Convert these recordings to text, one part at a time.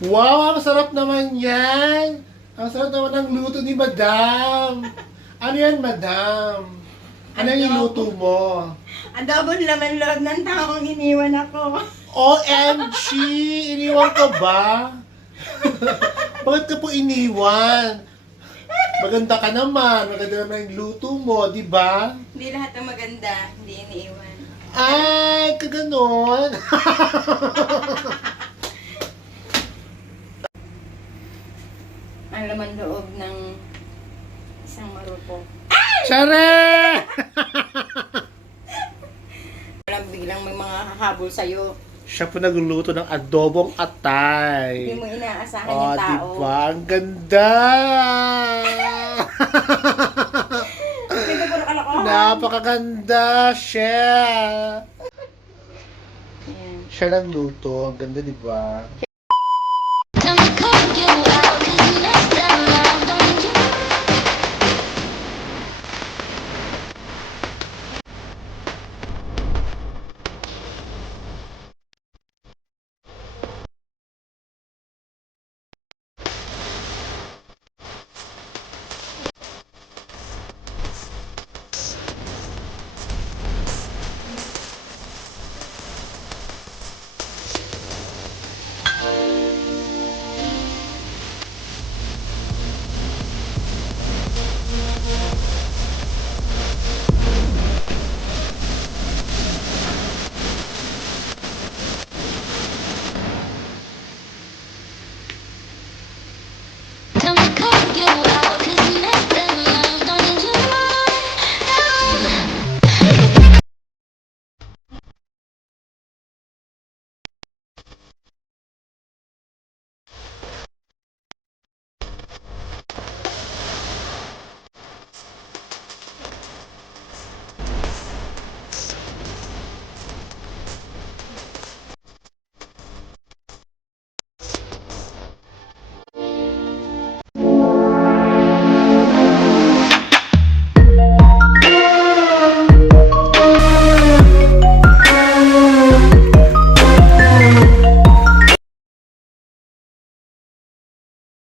Wow, ang sarap naman yan. Ang sarap naman ng luto ni Madam. Ano yan, Madam? Ano yung iluto mo? Adobong laman loob ng taong iniwan ako. OMG! Iniwan ka ba? Bakit ka po iniwan? Maganda ka naman. Maganda naman yung luto mo, di ba? Hindi lahat ng maganda, hindi iniiwan. Ay, kaganon. Ang laman loob ng isang marupok. Tsare! Walang biglang may mga hahabol sa'yo. Siya po nagluluto ng adobong Hindi atay. mo inaasahan Oh, yung tao. diba? Ang ganda! Hindi ko nakalokohan. Napakaganda siya! Ayan. Siya nagluto. Ang ganda, diba?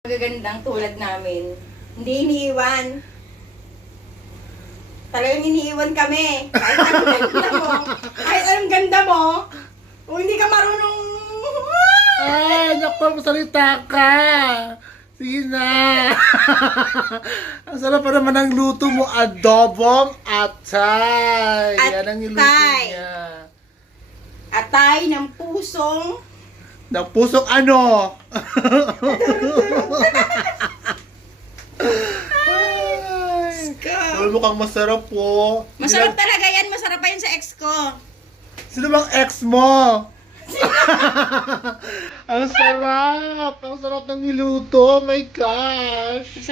Magagandang tulad namin. Hindi iniiwan. Talagang iniiwan kami. Kahit anong ganda mo. Kahit anong ganda mo. Kung hindi ka marunong... Ay, naku, masalita ka! Sige na! Ang sarap pa naman ng luto mo, adobong atay! Yan ang niluto Atay. niya. Atay ng pusong... Ng pusong ano? Ay, Ay, mukhang masarap po. Masarap talaga yan. Masarap pa yun sa ex ko. Sino bang ex mo? Ang sarap! Ang sarap ng niluto! Oh my gosh!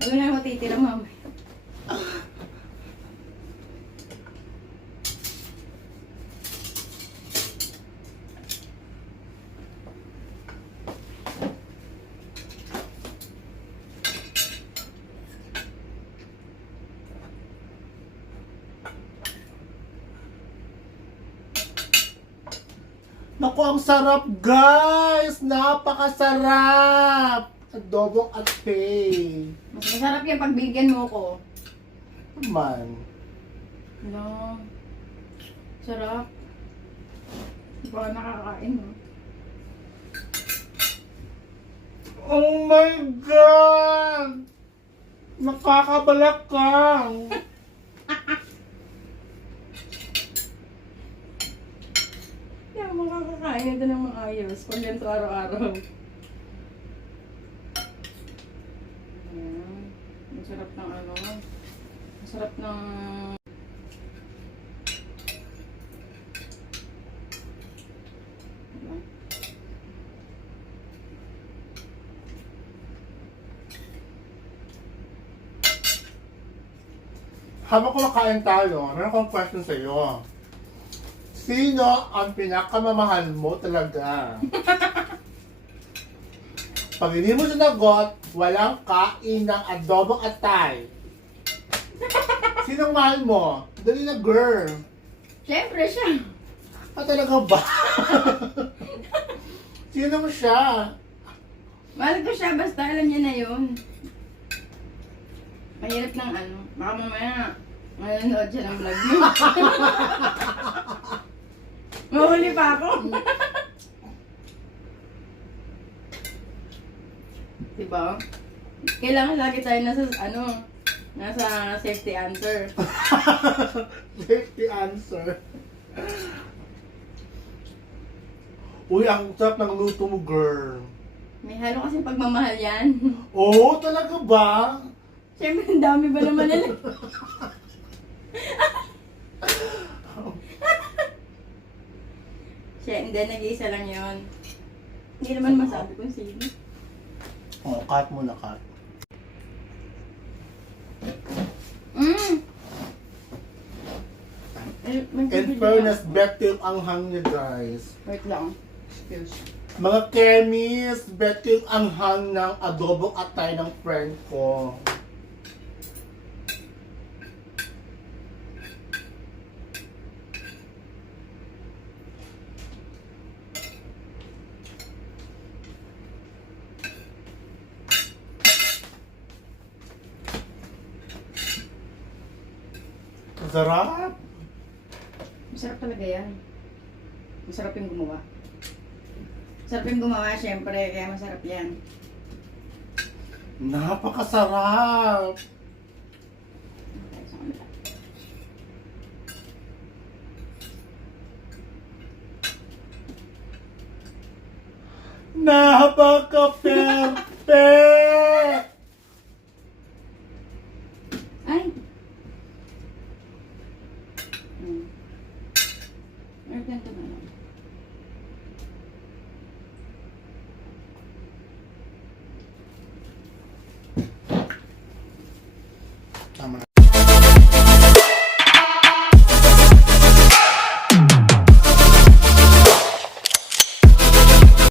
Doon na matitira, mama. Naku, ang sarap guys! Napakasarap! Adobong atay. Mas masarap yan pag bigyan mo ko. Man. No. Sarap. Hindi pa ka nakakain, no? Oh my God! Nakakabalakang! Hindi ako makakakain ito ng maayos. Pag ganito araw-araw. Ayan. Ang sarap ng ano. Ang sarap ng... Diba? Habang kumakain tayo, meron akong question sa iyo. Sino ang pinakamamahal mo talaga? Pag hindi mo sinagot, walang kain ng adobong atay. Sinong mahal mo? Dali na, girl. Siyempre siya. Talaga ba? Sino mo siya? Mahal ko siya, basta alam niya na yun. Mahirap ng ano. Baka mamaya, manonood siya ng vlog mo. Mahuli pa ako. Diba? Kailangan lagi tayo nasa safety answer. Safety answer. Uy, ang sarap ng luto mo, girl. May halo kasi pagmamahal yan. Oo, talaga ba? Siyempre, ang dami ba naman nila? Siya, hindi, nag-iisa lang yun. Hindi naman masabi kung sino. Oh, cut mo na, cut. In fairness, bet yung anghang niya, guys. Wait lang. Excuse. Mga kemis, bet yung anghang ng adobong atay ng friend ko. Sarap! Masarap talaga yan. Masarap yung gumawa. Masarap yung gumawa, syempre. Kaya masarap yan. Napakasarap! Okay, sa kanila. Napaka-perfect!